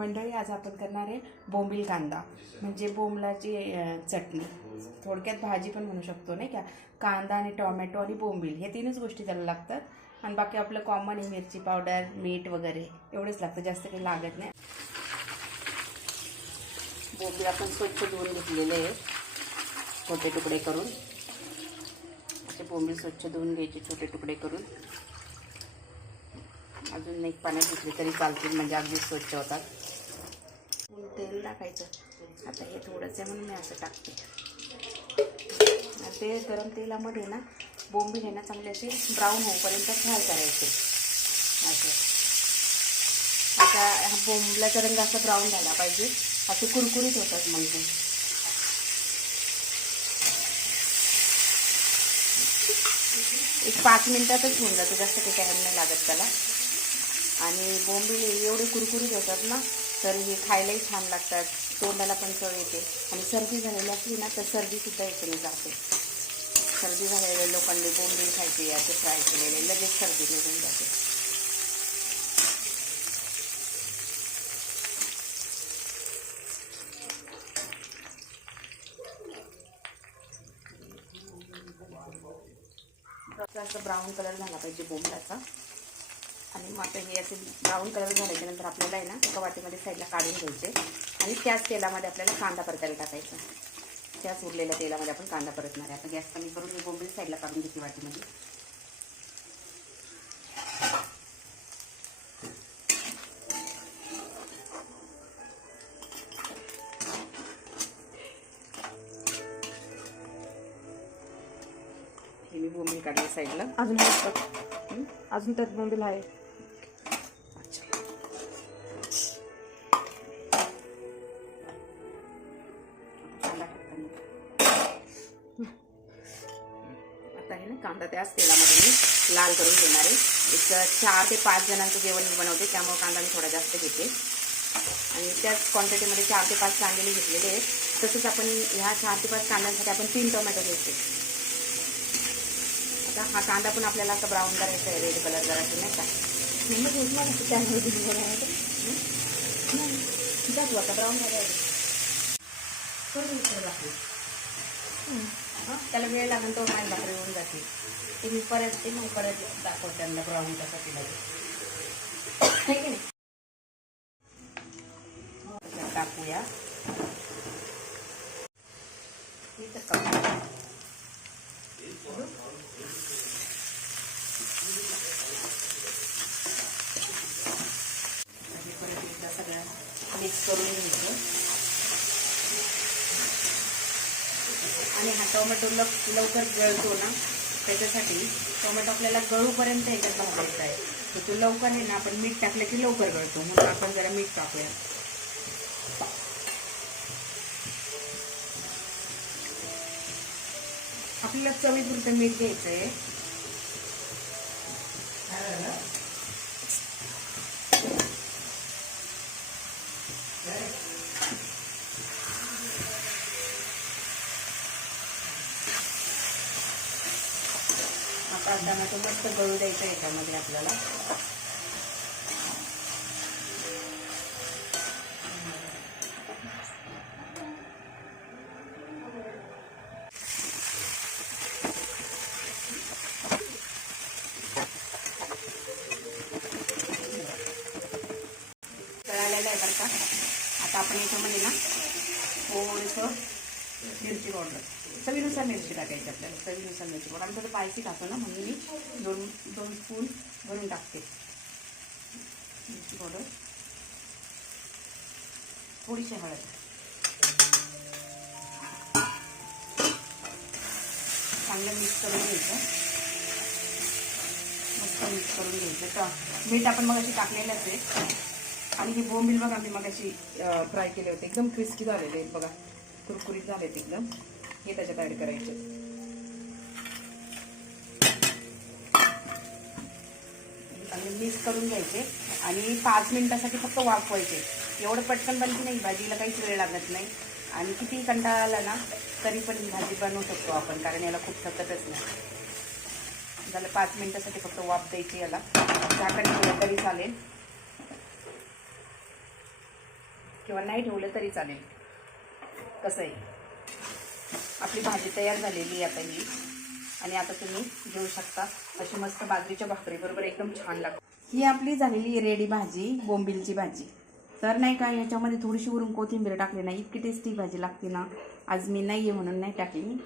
मंडळी आज आपण करणार आहे बोंबील कांदा म्हणजे बोंबलाची चटणी. थोडक्यात भाजी पण म्हणू शकतो नाही का. कांदा आणि टोमॅटो आणि बोंबील हे तीनच गोष्टी त्याला लागतात आणि बाकी आपलं कॉमन आहे मिरची पावडर मीठ वगैरे एवढेच लागतं, जास्त काही लागत नाही. बोंबील आपण स्वच्छ धुवून घेतलेले आहे छोटे तुकडे करून. असे बोंबील स्वच्छ धुवून घ्यायचे छोटे तुकडे करून. अजून एक पाण्यात घेतले तरी चालतील म्हणजे अगदी स्वच्छ होतात. तेल टाकायचं. आता हे थोडंसं म्हणून मी असं टाकते. ते गरम तेलामध्ये ना बोंबील आहे ना चांगले असे ब्राऊन होईपर्यंत फ्राय करायचे असं. आता हा बोंबलाचा रंग असा ब्राऊन झाला पाहिजे, असे कुरकुरीत होतात मग ते. एक 5 मिनिटातच होऊन जातं, जास्त काही टाईम नाही लागत त्याला. आणि बोंबील एवढे कुरकुरीत होतात ना तर हे खायलाही छान लागतात, तोंडाला पण चव येते. आणि सर्दी झालेली असली ना तर सर्दीसुद्धा याच्याने जाते. सर्दी झालेल्या लोकांनी बोंबील खायचे याचे फ्राय केलेले लगेच सर्दी निघून जाते. असं ब्राऊन कलर झाला पाहिजे बोंबलाचा. आणि मग आता हे असे ब्राऊन कलर झाल्याच्यानंतर आपल्याला आहे ना एका वाटीमध्ये साईडला काढून घ्यायचे आणि त्याच तेलामध्ये आपल्याला कांदा परतायला टाकायचा. त्याच उरलेल्या तेलामध्ये आपण कांदा परतणार आहे. आता गॅस कमी करून हे बोंबील साईडला काढून घेते वाटीमध्ये. हे मी बोंबील काढले साईडला. अजून त्यात बोंबील आहे. आता आहे ना कांदा त्याच तेलामध्ये मी लाल करून घेणार आहे. एक 4 ते 5 जणांचं जेवण बनवते त्यामुळे कांदा मी थोडा जास्त घेते. आणि त्याच क्वांटिटीमध्ये 4 ते 5 कांदे मी घेतलेले आहेत. तसंच आपण ह्या 4 ते 5 कांद्यांसाठी आपण 3 टोमॅटो घ्यायचे. आता हा कांदा पण आपल्याला असं ब्राऊन करायचा आहे, रेड कलर करायचं नाही का. जातो आता ब्राऊन करायचं त्याला वेळ लागेल तो माझी भाकरी होऊन जाते. ते मी परत दाखवते त्यांना ब्राऊन कसा लागेल की नाही. टाकूया परत एकदा सगळं मिक्स करून घ्यायचं. आणि हा टोमॅटो लवकर गळतो ना त्याच्यासाठी टोमॅटो आपल्याला गळूपर्यंत ह्याच्यात भाजायचा आहे. तर तो लवकर आहे ना आपण मीठ टाकलं की लवकर गळतो म्हणून आपण जरा मीठ टाकूया. आपल्याला चवीपुरतं मीठ घ्यायचं आहे. आता टोमॅटो मस्त गळू द्यायचं याच्यामध्ये आपल्याला. तळालेलं आहे बरं का. आता आपण याच्यामध्ये ना थोडंसं मिरची पावडर, चवीनुसार मिरची टाकायची आपल्याला. चवीनुसार मिरची पावडर. आम्ही थोडं स्पायसी खातो ना म्हणून मी 2 स्पून भरून टाकते मिरची पावडर. थोडीशी हळद. चांगलं मिक्स करून घ्यायचं. मस्त मिक्स करून घ्यायचं. तर मीठ आपण मग अशी टाकलेलंच आहे. आणि हे बोंबील बघा मी मग अशी फ्राय केले होते, एकदम क्रिस्पी झालेले आहेत बघा, कुरकुरीत झालेत एकदम. हे त्याच्यात ॲड करायचे. चांगले मिक्स करून घ्यायचे आणि 5 मिनिटासाठी फक्त वाफवायचे. एवढं पटकन बनते नाही भाजीला, काहीच वेळ लागत नाही. आणि किती कंटाळा आला ना तरी पण भाजी बनवू शकतो आपण, कारण याला खूप सकतच नाही. झालं 5 मिनिटासाठी फक्त वाफ द्यायची. याला झाकण ठेवलं तरी चालेल. किंवा नाही ठेवलं तरी चालेल. कसं आहे, आपली भाजी तयार झालेली आहे आता ही. आणि आता तुम्ही घेऊ शकता. अशी मस्त बाजरीच्या भाकरीबरोबर एकदम छान लागते. ही आपली झालेली रेडी भाजी, बोंबिलची भाजी. तर नाही का याच्यामध्ये थोडीशी वरून कोथिंबीर टाकली ना, इतकी टेस्टी भाजी लागते ना. आज मी नाही आहे म्हणून नाही टाकली,